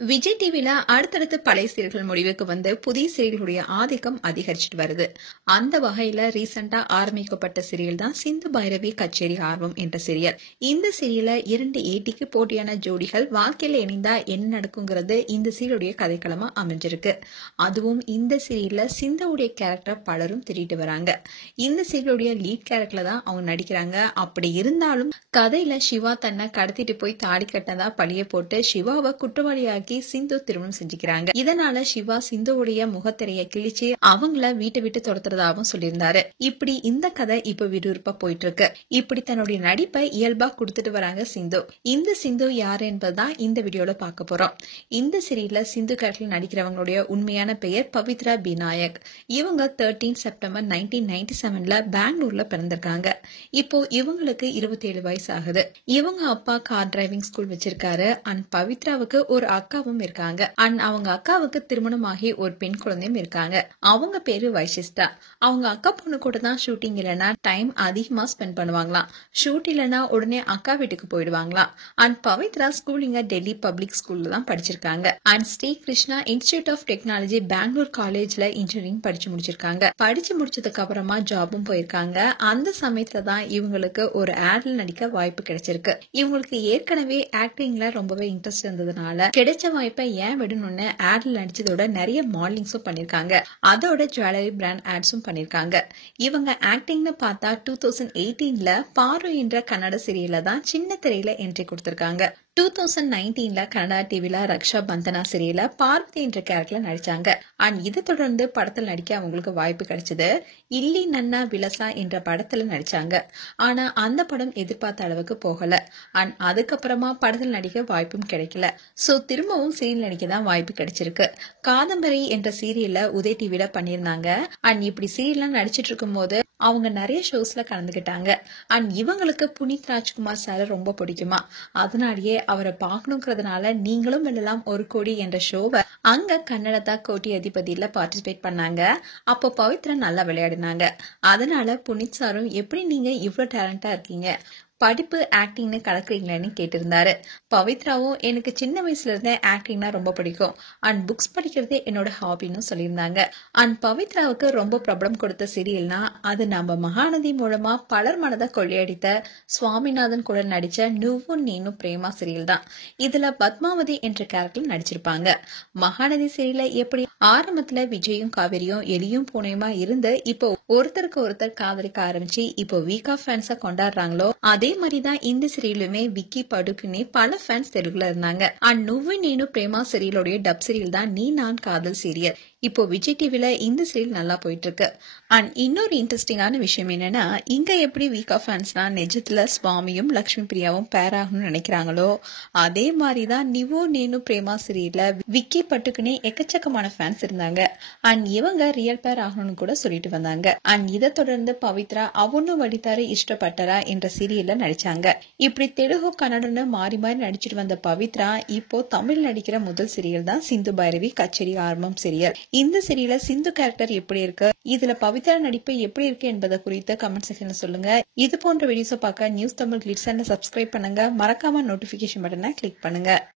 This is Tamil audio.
விஜய் டிவில அடுத்தடுத்து பழைய சீரியல்கள் முடிவுக்கு வந்து புதிய சீரியல்களுடைய ஆதிக்கம் அதிகரிச்சுட்டு வருது. அந்த வகையில ரீசெண்டா ஆரம்பிக்கப்பட்ட சீரியல் தான் சிந்து பைரவி கச்சேரி ஆர்வம் என்ற சீரியல். இந்த சீரியல்ல 2 ஏடிக்கு போட்டியான ஜோடிகள் வாழ்க்கையில இணைந்தா என்ன நடக்குங்கிறது இந்த சீரியலுடைய கதைக்களமா அமைஞ்சிருக்கு. அதுவும் இந்த சீரியல்ல சிந்துவுடைய கேரக்டர் பலரும் திரிட்டு வராங்க. இந்த சீரியலுடைய லீட் கேரக்டர்ல தான் அவங்க நடிக்கிறாங்க. அப்படி இருந்தாலும் கதையில சிவா தன்னை கடத்திட்டு போய் தாடி கட்டதா பழிய போட்டு சிவாவை குற்றவாளியாக்கி சிந்து திருமணம் செஞ்சுக்கிறாங்க. இதனால சிவா சிந்துவுடைய முகத்திரைய கிழிச்சு அவங்கள வீட்டை விட்டு துரத்துறதாவும் சொல்லியிருந்தாரு. இப்படி இந்த கதை இப்ப விறுவிறுப்பா போயிட்டு இருக்கு. இப்படி தன்னுடைய நடிப்பை இயல்பா கொடுத்துட்டு வராங்க சிந்து. இந்த சிந்து யாரு என்பதுதான் இந்த வீடியோல பார்க்க போறோம். இந்த சீரியல்ல சிந்து கேரக்டர்ல நடிக்கிறவங்களுடைய உண்மையான பெயர் பவித்ரா பிநாயக். இவங்க 13 செப்டம்பர் 1997ல பெங்களூர்ல பிறந்திருக்காங்க. இப்போ இவங்களுக்கு 27 வயசு ஆகுது. இவங்க அப்பா கார் டிரைவிங் ஸ்கூல் வச்சிருக்காரு. அண்ட் பவித்ராவுக்கு ஒரு அக்காவும் இருக்காங்க. அண்ட் அவங்க அக்காவுக்கு திருமணமாகி ஒரு பெண் குழந்தையும் இருக்காங்க. அவங்க பேரு வைசிஷ்டா. அவங்க அக்கா பொண்ணு கூட தான் ஷூட்டிங் இல்லைன்னா டைம் அதிகமா ஸ்பெண்ட் பண்ணுவாங்களாம். ஷூட் இல்லைன்னா உடனே அக்கா வீட்டுக்கு போயிடுவாங்களாம். அண்ட் பவித்ரா ஸ்கூலிங்க டெல்லி பப்ளிக் ஸ்கூல்ல தான் படிச்சிருக்காங்க. And Shri Krishna institute of technology Bangalore காலேஜ்ல இன்ஜினியரிங் படிச்சு முடிச்சிருக்காங்க. படிச்சு முடிச்சதுக்கு அப்புறமா ஜாபும் போயிருக்காங்க. அந்த சமயத்துல தான் இவங்களுக்கு ஒரு ஆட்ல நடிக்க வாய்ப்பு கிடைச்சிருக்கு. இவங்களுக்கு ஏற்கனவே ஆக்டிங்ல ரொம்பவே இன்ட்ரெஸ்ட் இருந்ததுனால கிடைச்ச வாய்ப்பை ஏன் விடணும்னு ஆட்ல நடிச்சதோட நிறைய மாடலிங்ஸும் பண்ணிருக்காங்க. அதோட ஜுவல்லரி பிராண்ட் ஆட்ஸும் பண்ணிருக்காங்க. இவங்க ஆக்டிங்னு பார்த்தா 2018ல பாரு என்ற கன்னட சீரியல்ல தான் சின்ன திரையில என்ட்ரி கொடுத்திருக்காங்க. 2019ல கன்னடா டிவில ரக்ஷா பந்தனா சீரியல்ல பார்வதி என்ற கேரக்டர்ல நடிச்சாங்க. அண்ட் இதை தொடர்ந்து படத்தில் நடிக்க அவங்களுக்கு வாய்ப்பு கிடைச்சது. இல்லி நன்னா விலசா என்ற படத்துல நடிச்சாங்க. ஆனா அந்த படம் எதிர்பார்த்த அளவுக்கு போகல. அண்ட் அதுக்கப்புறமா படத்தில் நடிக்க வாய்ப்பும் கிடைக்கல. சோ திரும்பவும் சீரியல் நடிக்க தான் வாய்ப்பு கிடைச்சிருக்கு. காதம்பரி என்ற சீரியல்ல உதய் டிவில பண்ணிருந்தாங்க. அண்ட் இப்படி சீரியல்ல நடிச்சிட்டு இருக்கும் போது அவங்க நிறைய ஷோஸ்ல கலந்துகிட்டாங்க. அண்ட் இவங்களுக்கு புனித் ராஜ்குமார் சார் ரொம்ப பிடிக்குமா. அதனாலேயே அவரை பார்க்கணுங்கிறதுனால நீங்களும் வெல்லலாம் 1 கோடி என்ற ஷோவை அங்க கன்னடதா கோட்டி அதிபதியில பார்ட்டிசிபேட் பண்ணாங்க. அப்போ பவித்ரா நல்லா விளையாடினாங்க. அதனால புனித் சாரும் எப்படி நீங்க இவ்வளவு டேலண்டா இருக்கீங்க, படிப்பு ஆக்டிங்னு கலக்குறீங்களேன்னு கேட்டிருந்தாரு. பவித்ராவும் எனக்கு சின்ன வயசுல இருந்தே ஆக்டிங்னா ரொம்ப பிடிக்கும். அண்ட் புக்ஸ் படிக்கிறதே என்னோட ஹாபின்னு சொல்லியிருந்தாங்க. அண்ட் பவித்ராவுக்கு ரொம்ப பிரபலம் கொடுத்த சீரியல்னா அது நம்ம மகாநதி மூலமா பலர் மனதை கொள்ளையடித்த சுவாமிநாதன் கூட நடிச்ச நுவ்வும் நீனும் பிரேமா சீரியல் தான். இதுல பத்மாவதி என்ற கேரக்டர் நடிச்சிருப்பாங்க. மகாநதி சீரியல்ல எப்படி ஆரம்பத்துல விஜயும் காவேரியும் எலியும் பூனையுமா இருந்து இப்போ ஒருத்தருக்கு ஒருத்தர் காதலிக்க ஆரம்பிச்சு இப்போ வீக்கா ஃபேன்ஸ கொண்டாடுறாங்களோ அதே மாதிரிதான் இந்த சீரியலுமே விக்கி படுக்குன்னு பல ஃபேன்ஸ் தெலுங்குல இருந்தாங்க. அண்ட் நுவ்வு நீனு பிரேமா சீரியலோடைய டப் சீரியல் தான் நீ நான் காதல் சீரியல். இப்போ விஜய் டிவில இந்த சீரியல் நல்லா போயிட்டு இருக்கு. அண்ட் இன்னொரு இன்ட்ரெஸ்டிங்கான விஷயம் என்னன்னா, இங்க எப்படி வீக்கா ஃபேன்ஸ்னா நிஜத்துல சுவாமியும் லட்சுமி பிரியாவும் பேர் ஆகணும்னு நினைக்கிறாங்களோ அதே மாதிரிதான் நிவோ நேனு பிரேமா சீரியல்ல விக்கி பட்டுக்குன்னே எக்கச்சக்கமான ஃபேன்ஸ் இருந்தாங்க. அண்ட் இவங்க ரியல் பேர் ஆகணும்னு கூட சொல்லிட்டு வந்தாங்க. அண்ட் இதை தொடர்ந்து பவித்ரா அவனு வடித்தாரு இஷ்டப்பட்டரா என்ற சீரியல்ல நடிச்சாங்க. இப்படி தெலுங்கு கன்னடன்னு மாறி மாறி நடிச்சிட்டு வந்த பவித்ரா இப்போ தமிழ் நடிக்கிற முதல் சீரியல் தான் சிந்து பைரவி கச்சேரி ஆர்வம் சீரியல். இந்த சீரியல்ல சிந்து கேரக்டர் எப்படி இருக்கு, இதுல பவித்ரா நடிப்பு எப்படி இருக்கு என்பதை குறித்து கமெண்ட் செக்ஷன்ல சொல்லுங்க. இது போன்ற வீடியோஸ் பார்க்க நியூஸ் தமிழ் கிளிட்ஸ் சப்ஸ்கிரைப் பண்ணுங்க. மறக்காம நோட்டிபிகேஷன் பட்டனை கிளிக் பண்ணுங்க.